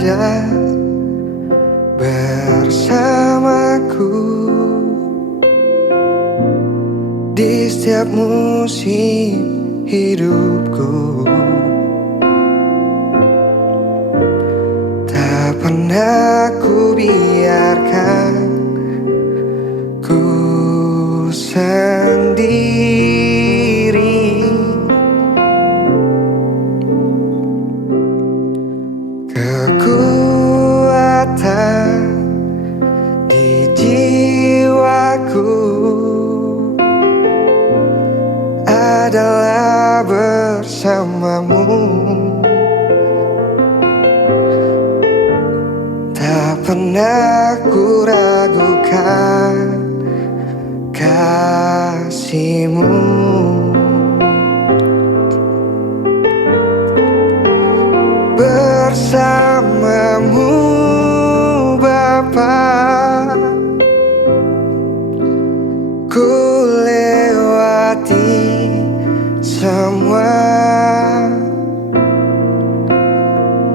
ada bersamaku di setiap musim hidupku. Tak pernah ku biarkan ku sendiri. Kekuatan di jiwaku adalah bersamamu. Tak pernah ku ragukan kasih-Mu. Bersama-Mu Bapa, ku lewati semua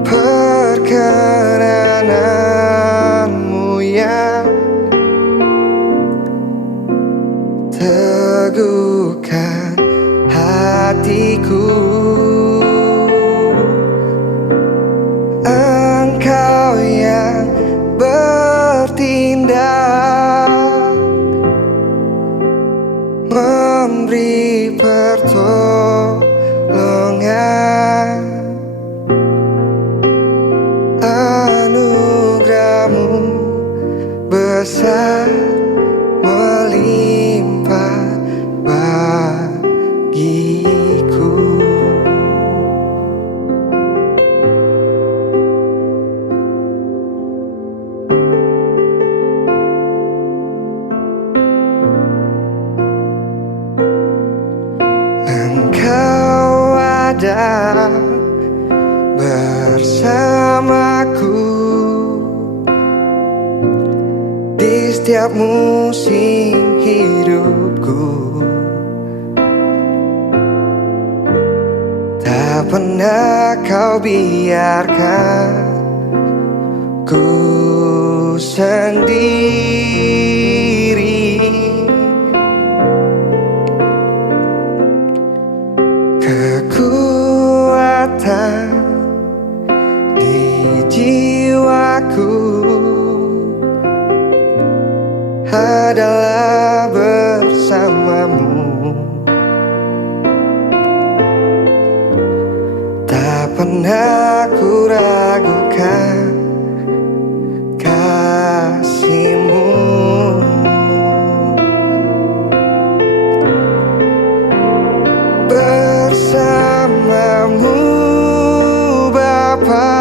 perkenanan-Mu yang teguhkan hatiku. Engkau yang bertindak, memberi pertolongan. Anugerah-Mu besar melimpah bagiku. Engkau ada bersamaku di setiap musim hidupku. Tak pernah Kau biarkan ku sendiri. Kekuatan di jiwaku adalah bersama-Mu. Tak pernah ku ragukan kasih-Mu. Bersama-Mu Bapa,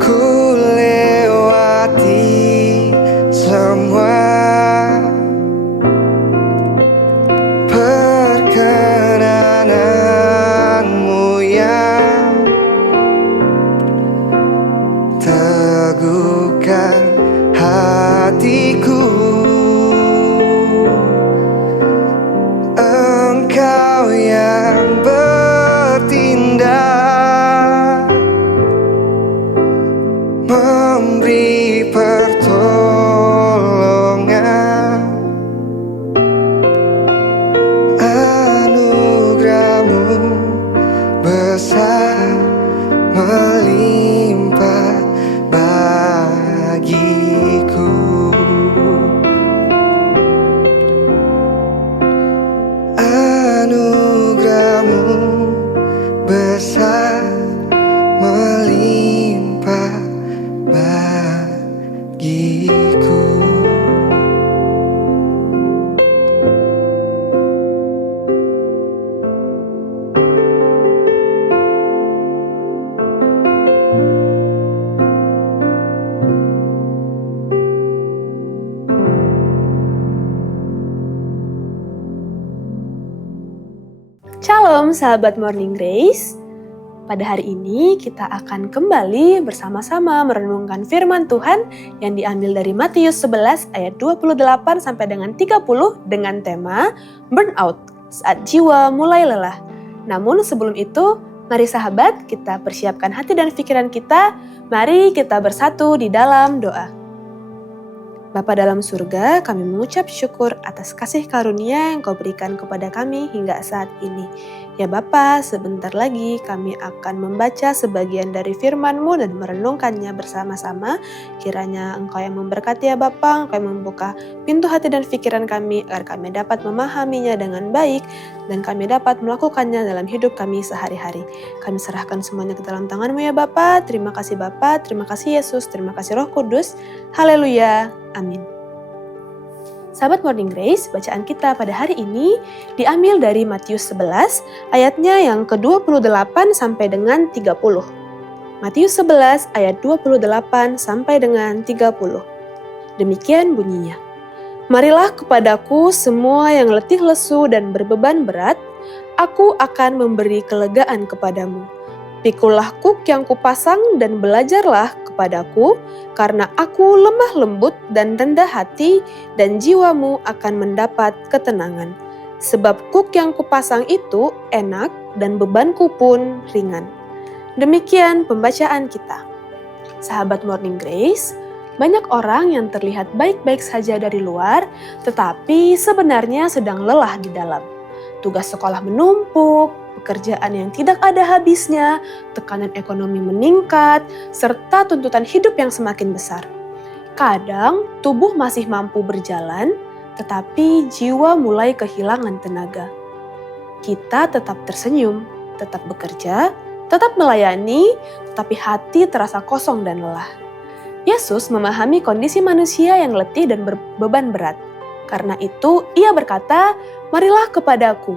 ku lewati semua perkenanan-Mu yang teguhkan hatiku. Engkau yang bertindak, memberi pertolongan. Anugerah-Mu besar melimpah bagiku. Anugerah-Mu besar melimpah bagiku. Shalom sahabat Morning Grace. Pada hari ini kita akan kembali bersama-sama merenungkan firman Tuhan yang diambil dari Matius 11 ayat 28 sampai dengan 30 dengan tema Burnout, saat jiwa mulai lelah. Namun sebelum itu, Mari sahabat, kita persiapkan hati dan pikiran kita. Mari kita bersatu di dalam doa. Bapa dalam surga, kami mengucap syukur atas kasih karunia yang Kau berikan kepada kami hingga saat ini. Ya Bapa, sebentar lagi kami akan membaca sebagian dari firman-Mu dan merenungkannya bersama-sama. Kiranya Engkau yang memberkati ya Bapa, Engkau yang membuka pintu hati dan pikiran kami agar kami dapat memahaminya dengan baik dan kami dapat melakukannya dalam hidup kami sehari-hari. Kami serahkan semuanya ke dalam tangan-Mu ya Bapa. Terima kasih Bapa, terima kasih Yesus, terima kasih Roh Kudus. Haleluya. Amin. Sahabat Morning Grace, bacaan kita pada hari ini diambil dari Matius 11, ayatnya yang ke-28 sampai dengan 30. Matius 11 ayat 28 sampai dengan 30. Demikian bunyinya. Marilah kepadaku semua yang letih lesu dan berbeban berat, aku akan memberi kelegaan kepadamu. Pikulah kuk yang kupasang dan belajarlah kepadaku, karena aku lemah lembut dan rendah hati, dan jiwamu akan mendapat ketenangan. Sebab kuk yang kupasang itu enak dan bebanku pun ringan. Demikian pembacaan kita. Sahabat Morning Grace, banyak orang yang terlihat baik-baik saja dari luar, tetapi sebenarnya sedang lelah di dalam. Tugas sekolah menumpuk, pekerjaan yang tidak ada habisnya, tekanan ekonomi meningkat, serta tuntutan hidup yang semakin besar. Kadang tubuh masih mampu berjalan, tetapi jiwa mulai kehilangan tenaga. Kita tetap tersenyum, tetap bekerja, tetap melayani, tetapi hati terasa kosong dan lelah. Yesus memahami kondisi manusia yang letih dan berbeban berat. Karena itu, ia berkata, "Marilah kepadaku."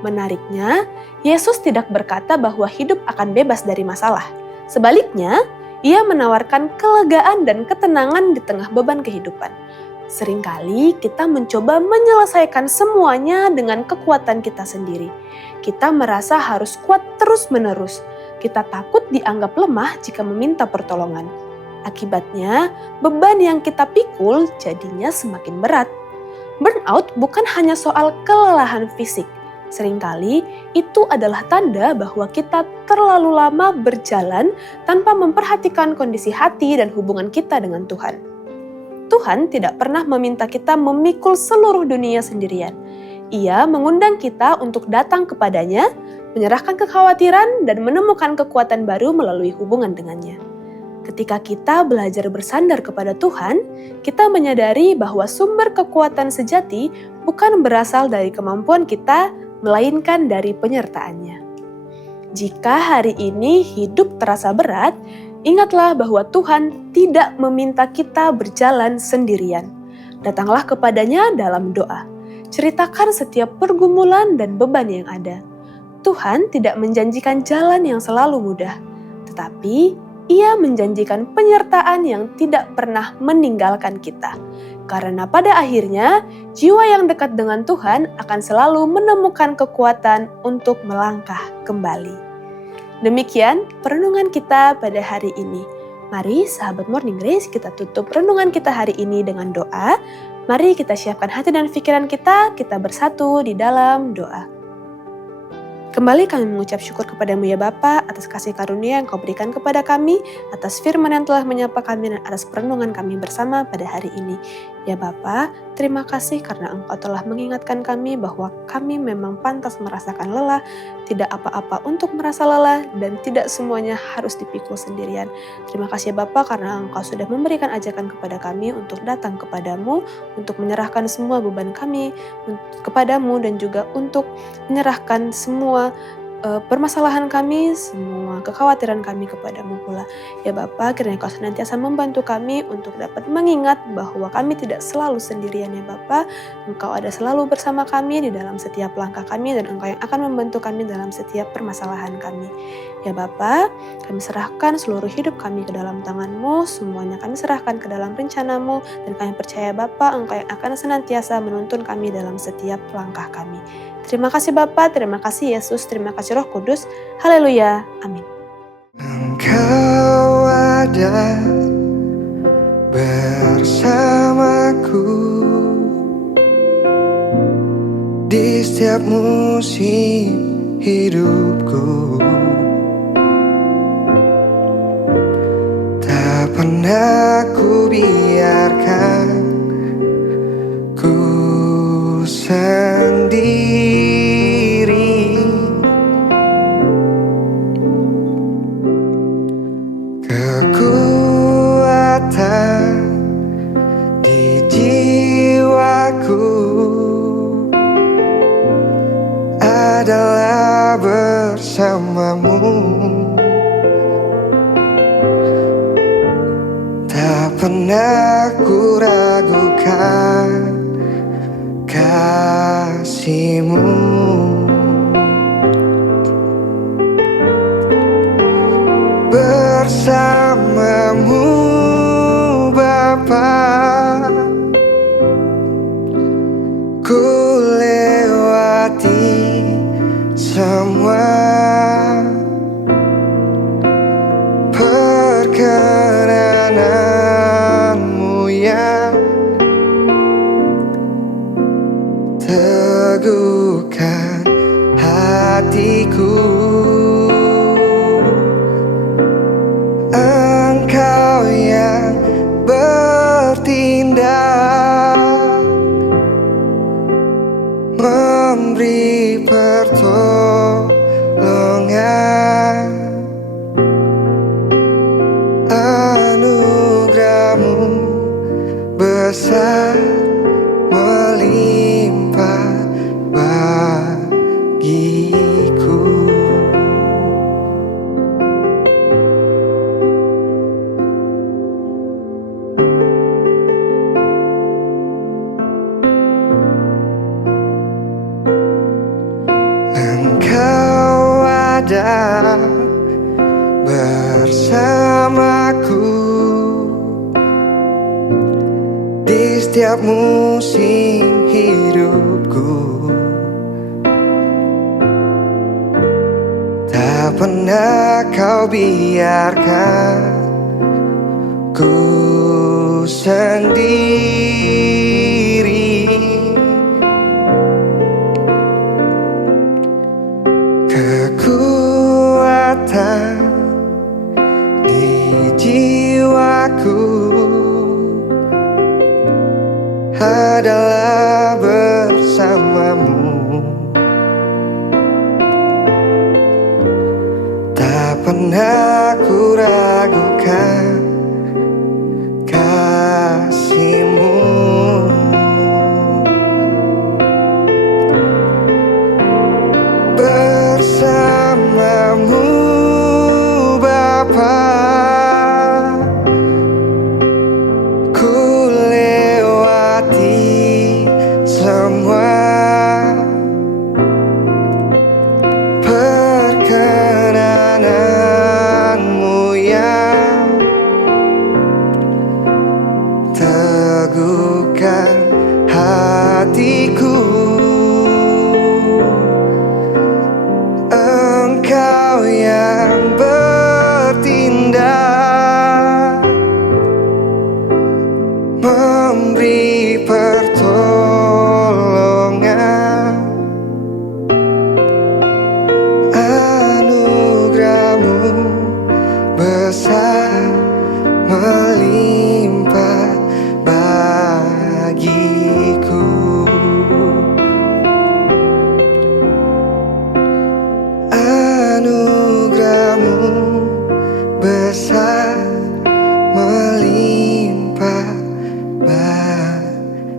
Menariknya, Yesus tidak berkata bahwa hidup akan bebas dari masalah. Sebaliknya, ia menawarkan kelegaan dan ketenangan di tengah beban kehidupan. Seringkali kita mencoba menyelesaikan semuanya dengan kekuatan kita sendiri. Kita merasa harus kuat terus-menerus. Kita takut dianggap lemah jika meminta pertolongan. Akibatnya, beban yang kita pikul jadinya semakin berat. Burnout bukan hanya soal kelelahan fisik. Seringkali itu adalah tanda bahwa kita terlalu lama berjalan tanpa memperhatikan kondisi hati dan hubungan kita dengan Tuhan. Tuhan tidak pernah meminta kita memikul seluruh dunia sendirian. Ia mengundang kita untuk datang kepadanya, menyerahkan kekhawatiran, dan menemukan kekuatan baru melalui hubungan dengannya. Ketika kita belajar bersandar kepada Tuhan, kita menyadari bahwa sumber kekuatan sejati bukan berasal dari kemampuan kita, melainkan dari penyertaannya. Jika hari ini hidup terasa berat, ingatlah bahwa Tuhan tidak meminta kita berjalan sendirian. Datanglah kepadanya dalam doa. Ceritakan setiap pergumulan dan beban yang ada. Tuhan tidak menjanjikan jalan yang selalu mudah, tetapi Ia menjanjikan penyertaan yang tidak pernah meninggalkan kita. Karena pada akhirnya, jiwa yang dekat dengan Tuhan akan selalu menemukan kekuatan untuk melangkah kembali. Demikian perenungan kita pada hari ini. Mari sahabat Morning Grace, kita tutup renungan kita hari ini dengan doa. Mari kita siapkan hati dan pikiran kita bersatu di dalam doa. Kembali kami mengucap syukur kepadamu ya Bapa atas kasih karunia yang Kau berikan kepada kami, atas firman yang telah menyapa kami dan atas perenungan kami bersama pada hari ini. Ya Bapa, terima kasih karena Engkau telah mengingatkan kami bahwa kami memang pantas merasakan lelah, tidak apa-apa untuk merasa lelah dan tidak semuanya harus dipikul sendirian. Terima kasih ya Bapa karena Engkau sudah memberikan ajakan kepada kami untuk datang kepadamu, untuk menyerahkan semua beban kami kepadamu dan juga untuk menyerahkan semua permasalahan kami, semua kekhawatiran kami kepadamu pula. Ya Bapa, kiranya Kau senantiasa membantu kami untuk dapat mengingat bahwa kami tidak selalu sendirian ya Bapa. Engkau ada selalu bersama kami di dalam setiap langkah kami dan Engkau yang akan membantu kami dalam setiap permasalahan kami. Ya Bapa, kami serahkan seluruh hidup kami ke dalam tangan-Mu, semuanya kami serahkan ke dalam rencana-Mu, dan kami percaya Bapa, Engkau yang akan senantiasa menuntun kami dalam setiap langkah kami. Terima kasih Bapa, terima kasih Yesus, terima kasih Roh Kudus. Haleluya, amin. Engkau ada bersamaku di setiap musim hidupku. pernah ku biarkan ku sendiri. Kekuatan di jiwaku adalah bersamamu. Tak pernah ku ragukan kasih-Mu. Bersamamu Bapa, ku lewati semua perkenanan-Mu yang teguhkan hatiku. Engkau yang bertindak, memberi pertolongan. Anugerah-Mu besar melimpah bagiku. Engkau ada bersamaku di setiap musim hidupku. Tak pernah Kau biarkan ku sendiri. Kekuatan di jiwaku adalah bersamamu. Tak pernah ku ragukan kasih-Mu. Bersamamu Bapa, ku lewati semua perkenanan-Mu yang teguhkan hatiku. Engkau yang bertindak, memberi pertolongan. Anugerah-Mu besar melimpah bagiku. Anugerah-Mu besar melimpah bagiku.